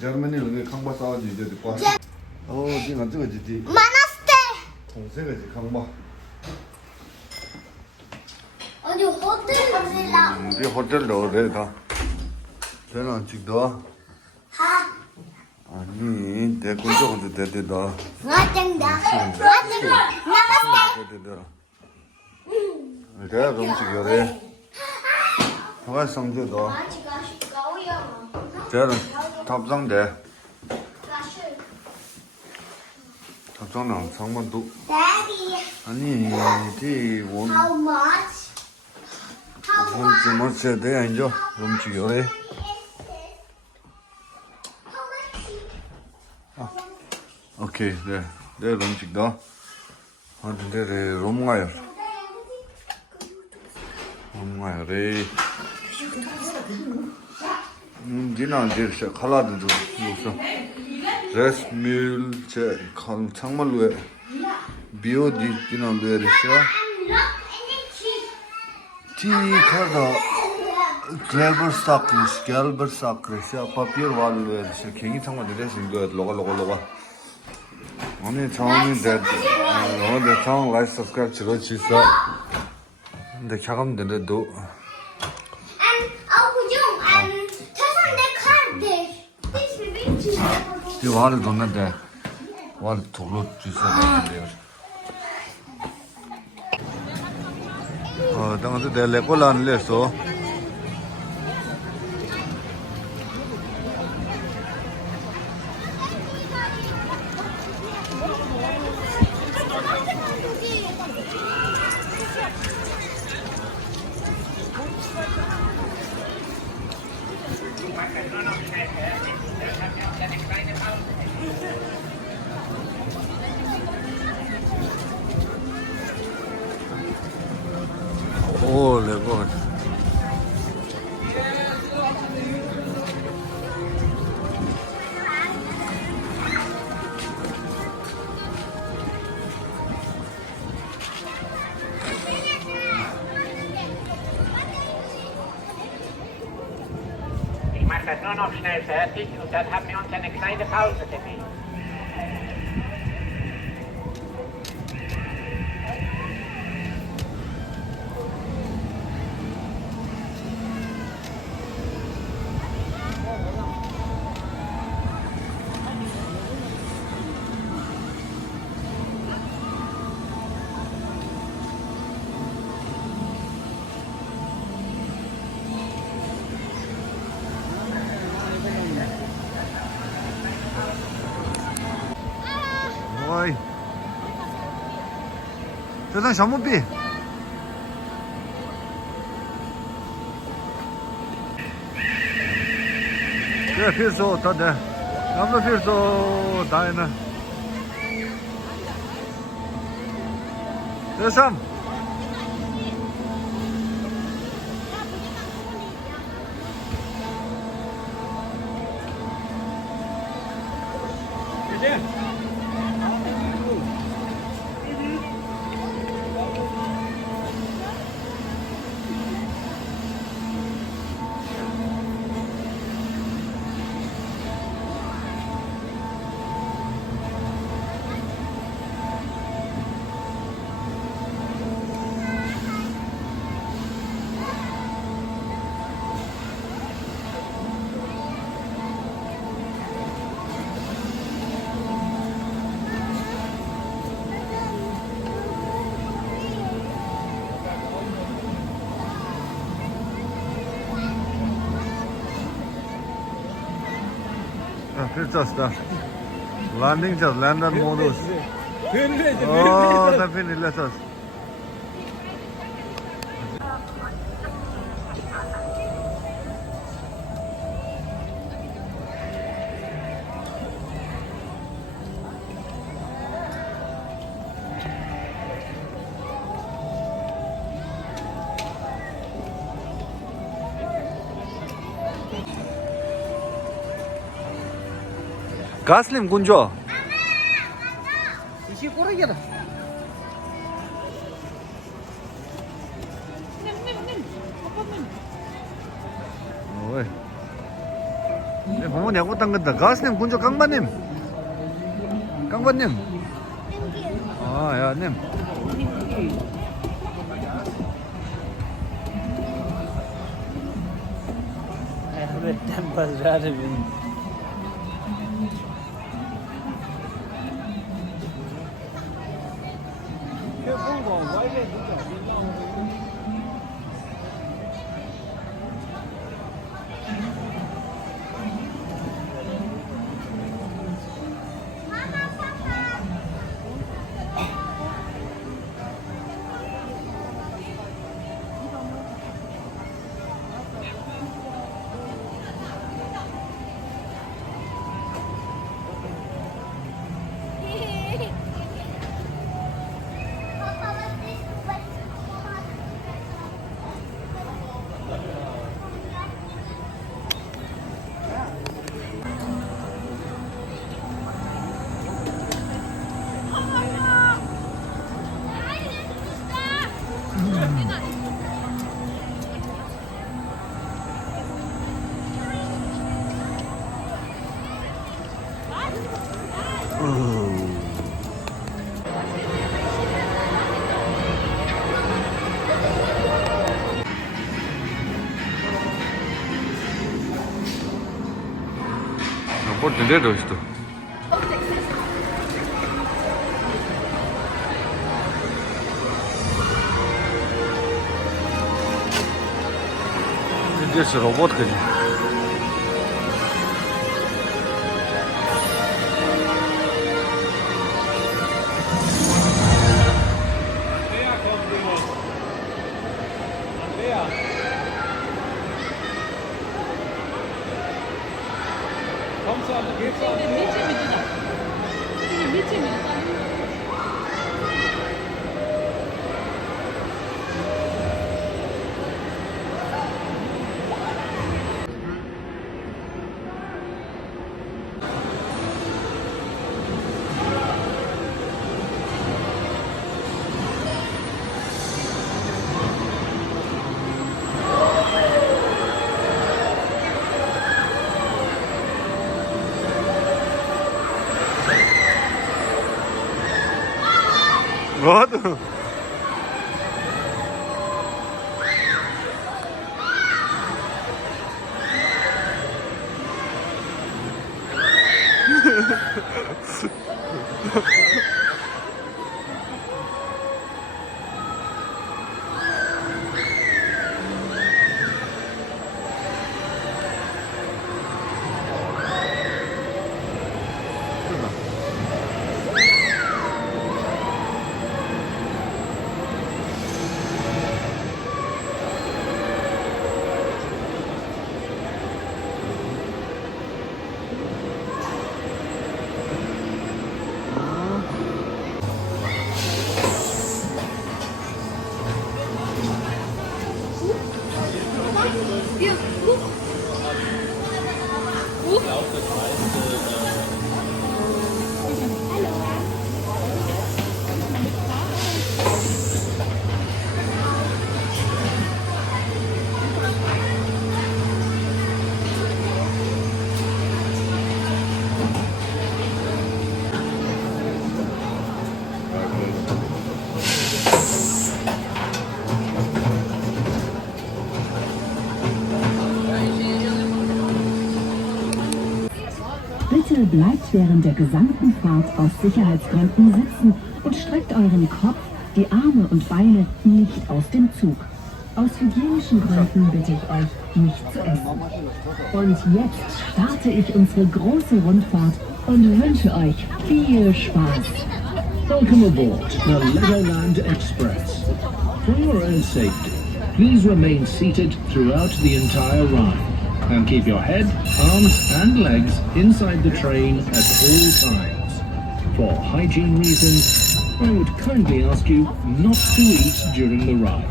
저머니를 강바 싸우지 이제 듣고 지금 저거지 만났을 동생이지 강바 아니 호텔 가실라 우리 호텔로 그래 다 저는 찍도 아니 내 군적도 되다 맞짱다 나갔을 내가 음식 요래 누가 성주도 저는 탑상대 탑상은 상만도 Daddy 아니 이 how much 원주 멋져야 돼 아니죠 음식 요래 오케이 네 내일 음식도 근데 롬가요 롬가요래 디나 이제 칼라도 있어 레스밀 제 창말로에 비오디 디나 레르샤 티 카다 글래버 스타크리스 갤버 스타크리스 파피어 βάλ로에 갱이 창말 내려진 거 로가 오늘 처음인 데 오늘 처음 라이브 서브스크라이브 지로 지서 근데 캬감 되는데도 이 와를 뒀는데 와를 돌로 주셔야 되는데요. 당연히 내 레콜란 레서 오, 레고. Ich mache das nur noch schnell fertig und dann haben wir uns eine kleine Pause gebeten. Oi. 这算小木币。这필수 다 돼. 남도 필수 다 했네. 됐어. Filtrasda. Landing just landed modus. Oh, the fin illetras. 가슬림 군조. 이시 꼬르기다. 어이. 부모님 야구 딴 건다. 가슬림 군조 강반님. 강반님. 아, 야, 님. Evet, pazarı benim. 볼 내려 있어. Здесь робот, конечно. What? Bitte bleibt während der gesamten Fahrt aus Sicherheitsgründen sitzen und streckt euren Kopf, die Arme und Beine nicht aus dem Zug. Aus hygienischen Gründen bitte ich euch, nicht zu essen. Und jetzt starte ich unsere große Rundfahrt und wünsche euch viel Spaß. Welcome aboard the Legoland Express. For your own safety, please remain seated throughout the entire ride and keep your head, arms and legs inside the train at all times. For hygiene reasons, I would kindly ask you not to eat during the ride.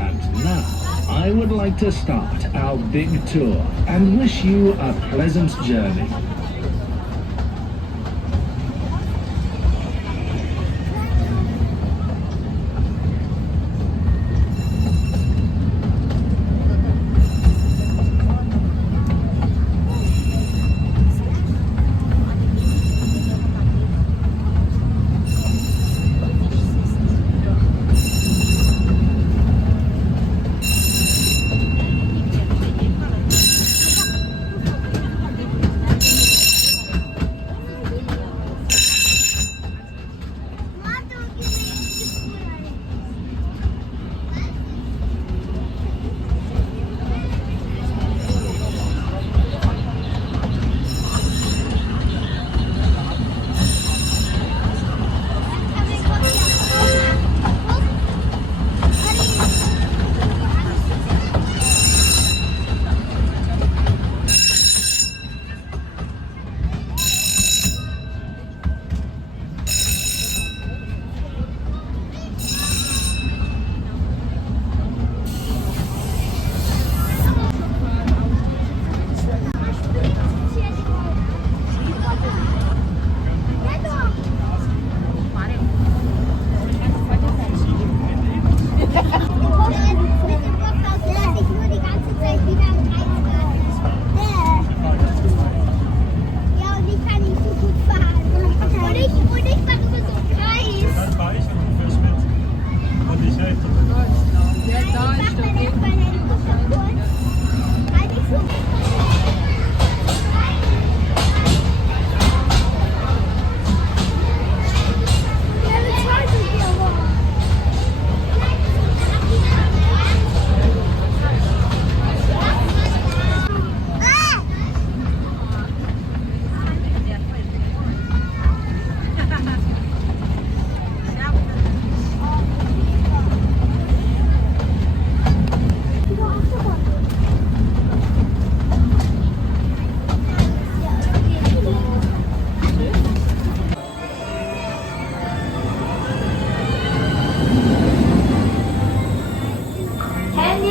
And now, I would like to start our big tour and wish you a pleasant journey.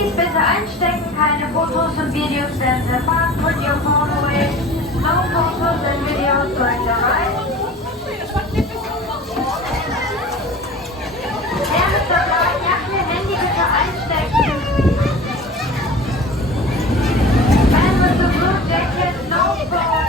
Handys bitte einstecken, keine Fotos und Videos center. Fast put your phone away. No photos and videos during the ride. Wer mit der blauen Jacke, Handy bitte einstecken. Man with the blue jacket, no phone.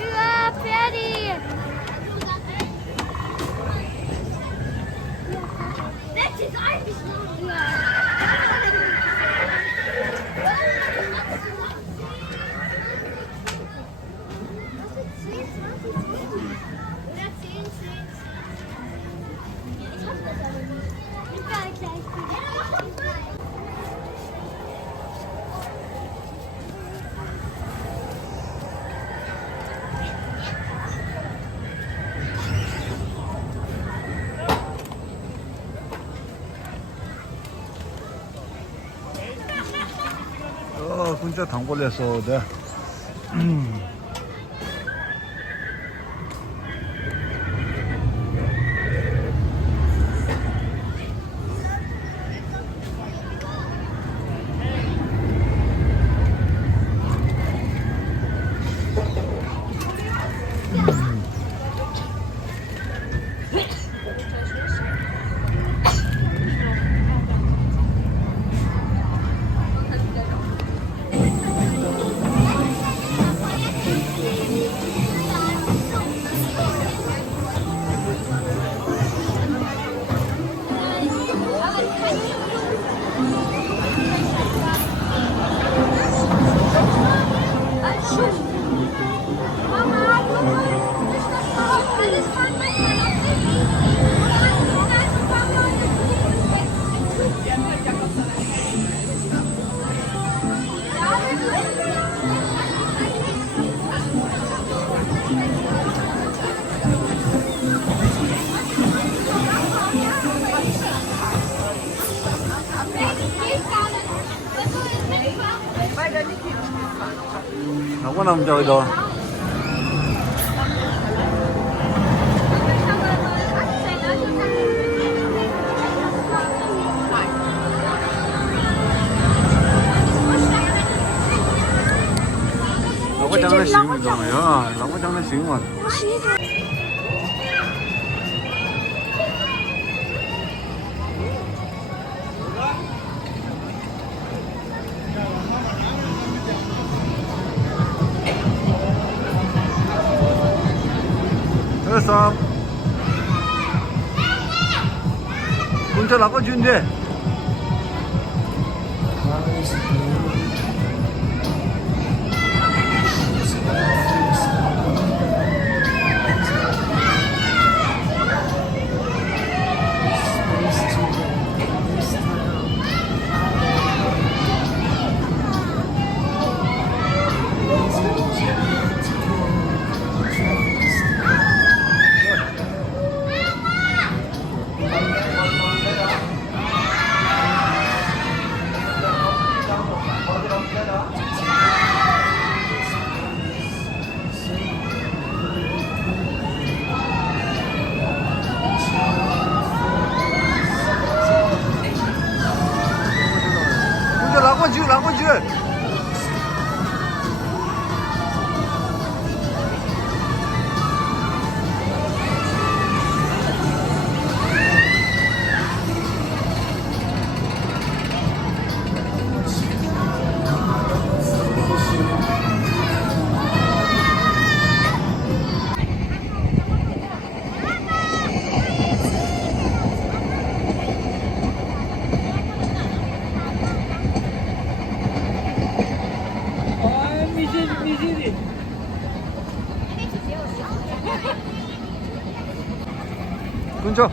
Ja, Ferdi. Das ist eigentlich 혼자 당 걸렸어. 네. Không có nằm chơi đồ. Nó có trắng nó xỉu rồi đó, nó có trắng nó xỉu rồi. 됐어. 문자 나가준대. 끊자.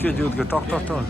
깨지 어떻게 딱딱딱.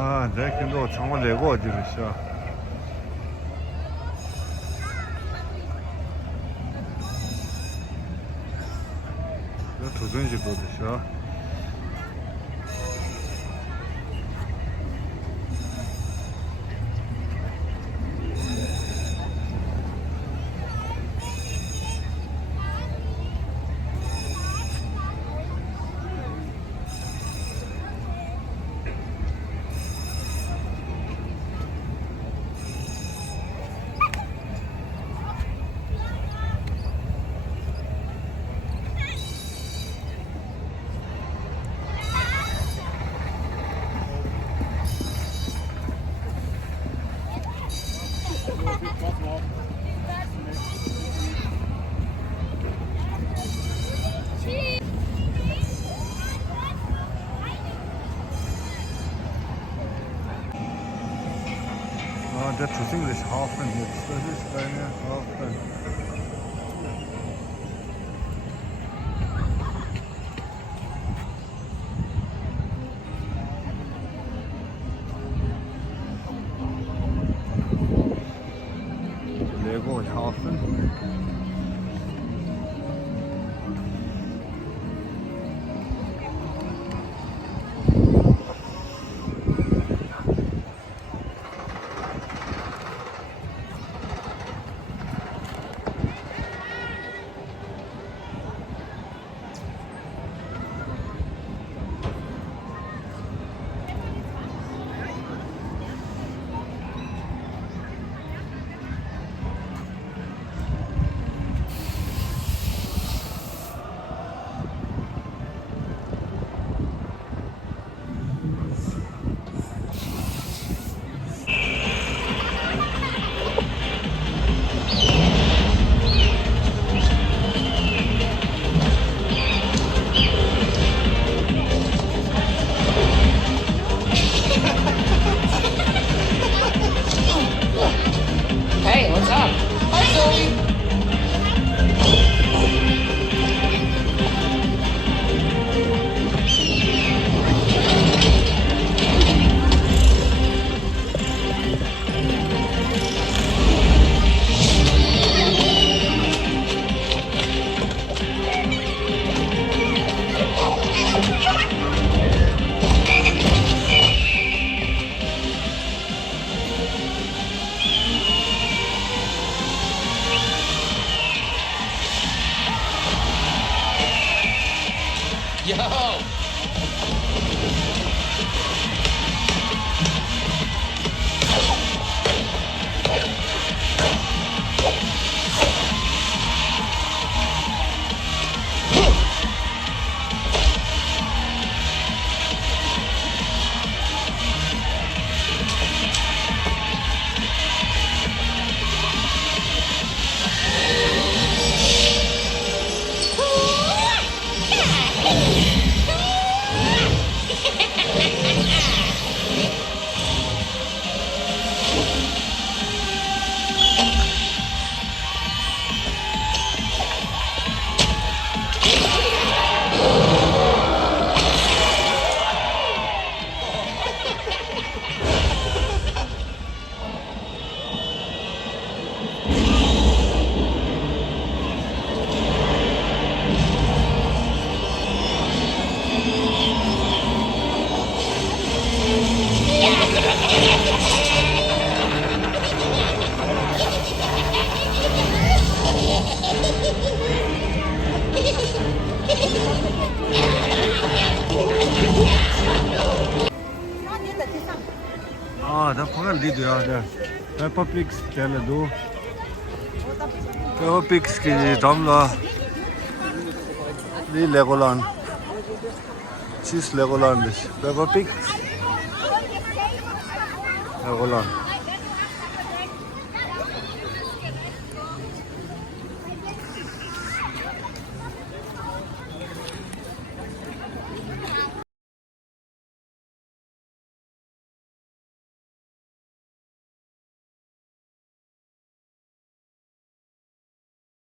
아, 내 근데 정말 내고 어디로 있어? 이거 도전지 보듯이야. That's just English Hafen jetzt. Das ist eine Hafen. Lego Hafen. Marvel die ja, der Peppa Pig, der du. Peppa Pig की Damla, die Legoland. Sis Legoland ist Peppa Pig. Legoland.